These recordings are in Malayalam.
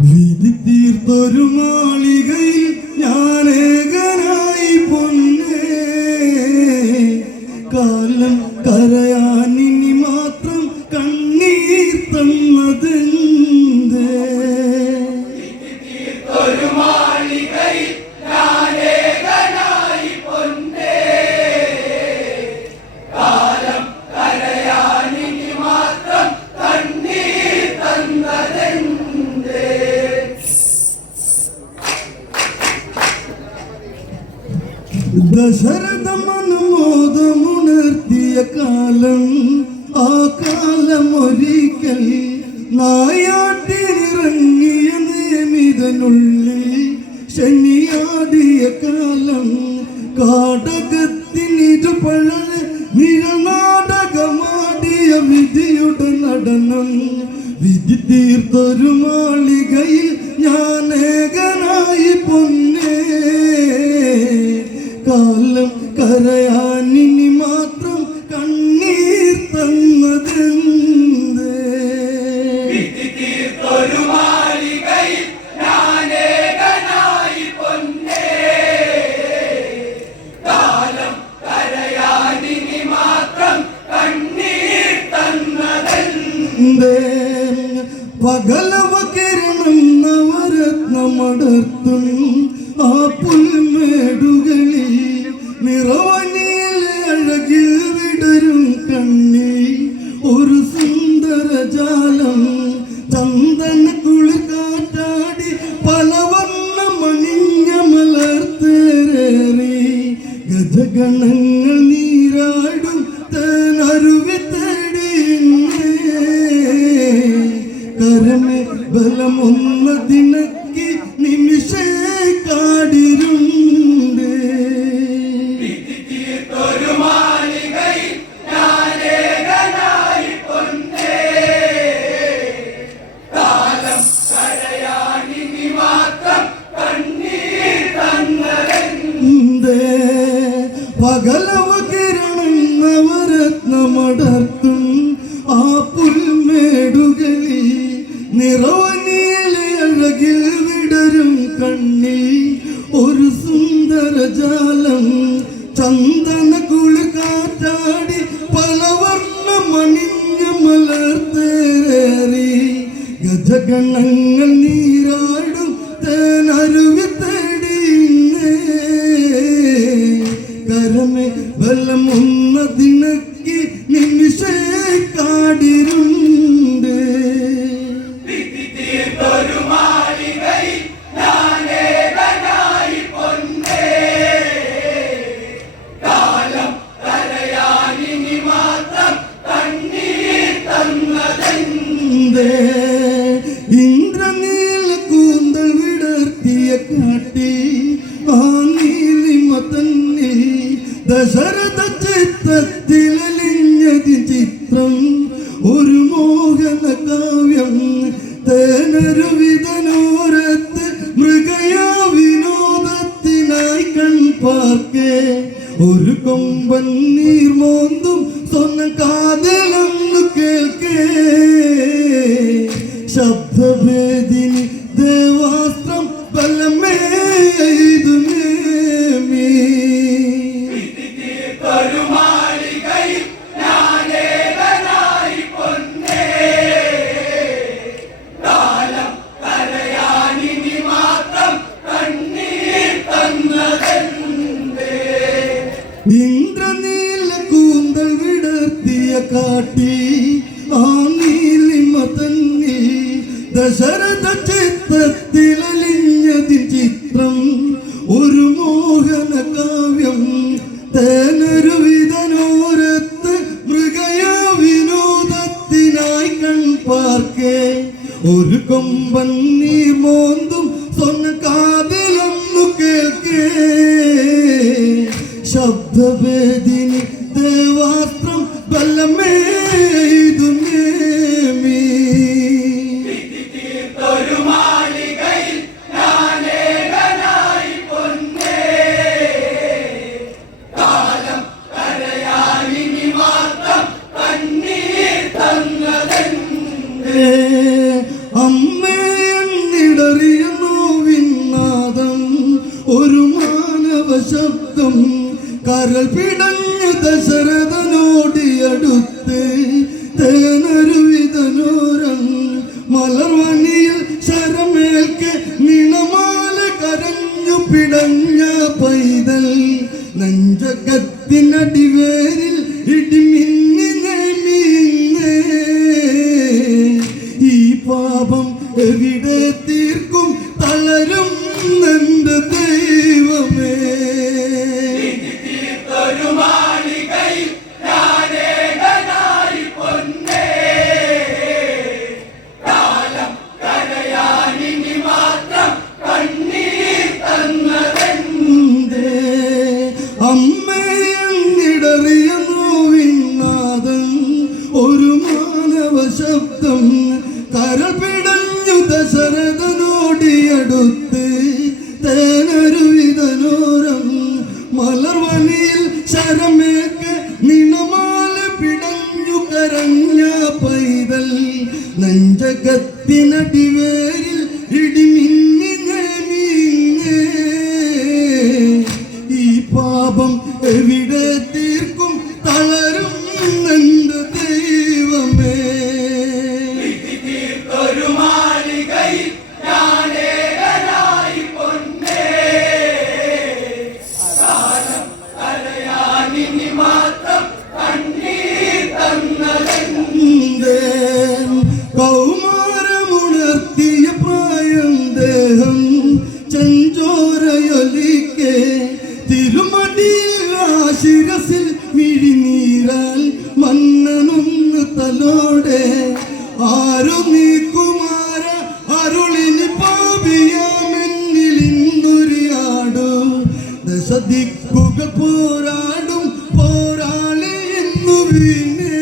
വിധി തീർത്തൊരു മാളികയിൽ ദശരഥ മനമോദമുണർത്തിയ കാലം ആ കാലം ഒരിക്കൽ നായാട്ടിനിറങ്ങിയ നിയമിതനുള്ളിൽ ശനിയാടിയ കാലം കാടകത്തിനിരു പഴയ നിഴനാടകമാടിയ വിധിയുടെ നടനം വിധി തീർത്തൊരു മാളികയിൽ നടത്തും ആ പുൽമേടുകളിൽ നിറവനിൽ ജലജാലം ചന്ദന കുളിക്കാറ്റാടി പലവർണമണിഞ്ഞ മലർത്തേറി ഗജഗണ கண் பார்க்க ஒரு கொம்பன் நீர் மோந்தும் சொன்ன காதல் கேட்க சப்தமே കാട്ടി ആ നീലിമ തന്നിൽ ദശര ശബ്ദം കരൾ പിടഞ്ഞു ദശരഥ സദിക്കുക പോരാടും പോരാളി പിന്നെ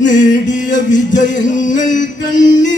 നേടിയ വിജയങ്ങൾ കണ്ണി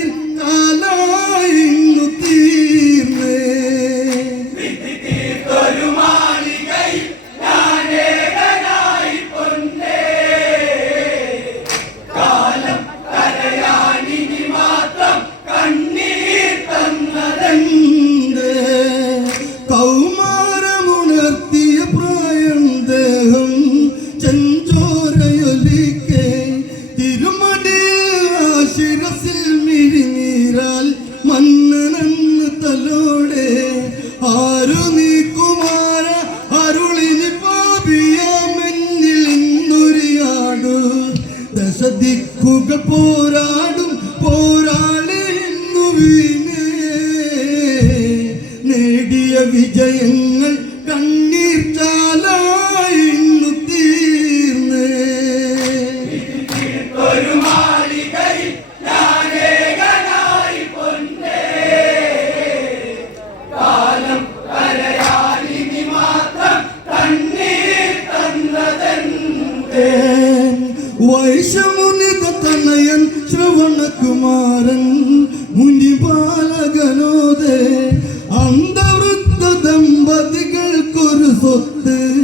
สุดตื่น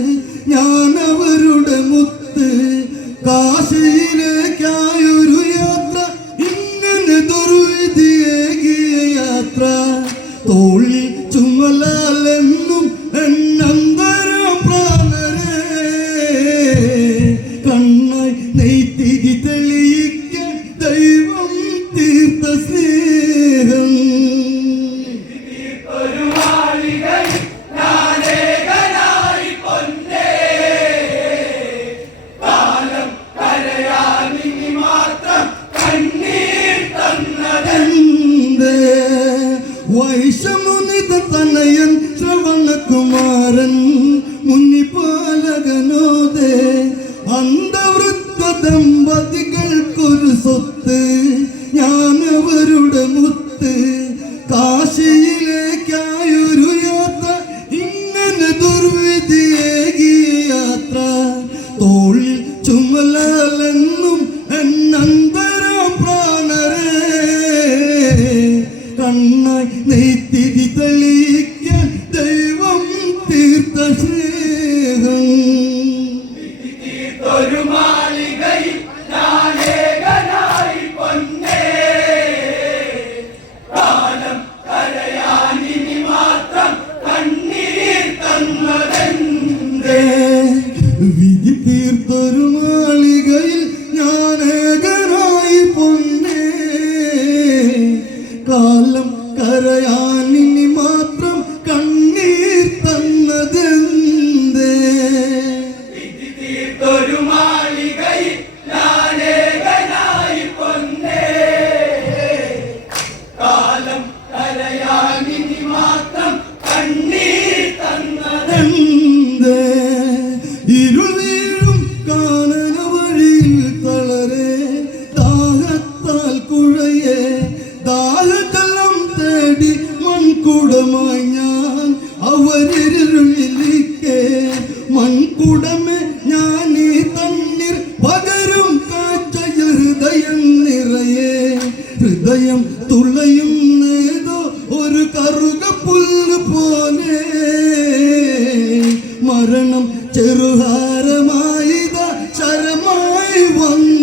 വിധിയേകി യാത്ര തോളിൽ Vidim എന്നും ചെറുഹാരമായി ശരമായി വന്നു.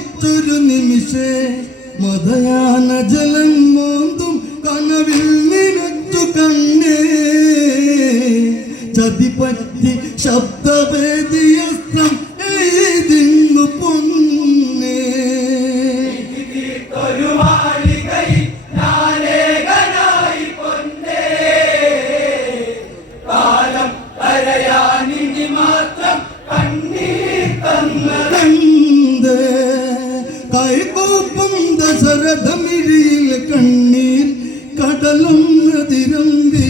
മരിച്ചൊരു നിമിഷേ. മതയാന ജലം മോന്തും കനവിൽ നിനച്ചു കണ്ണേ. ചതിപ്പറ്റി ശബ്ദവേദിയസ്ത്രം കൈകോപ്പം ദശരഥമിഴിയിൽ കണ്ണീർ കടലും തിരമ്പി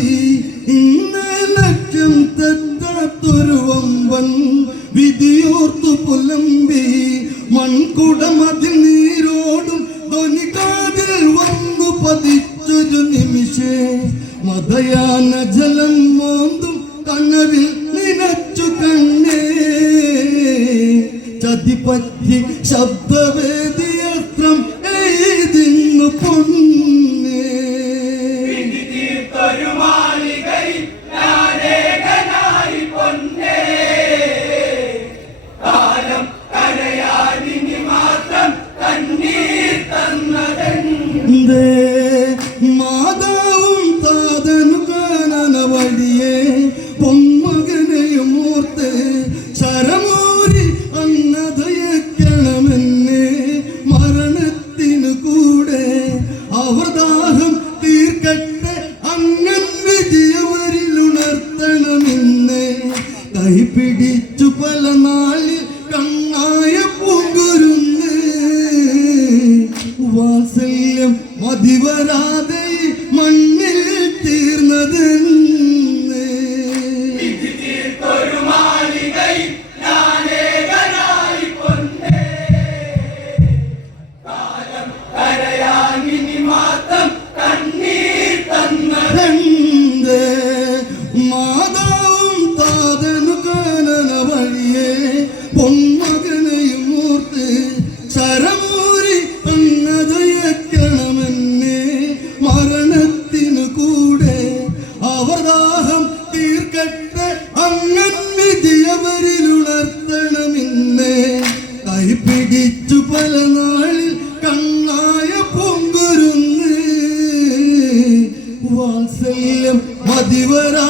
ഇന്ന് ലക്ഷ്യം തെറ്റാത്തൊരു വമ്പൻ വിധിയോർത്തു പുലമ്പി. മൺകു വസല്ലം മതിവരാ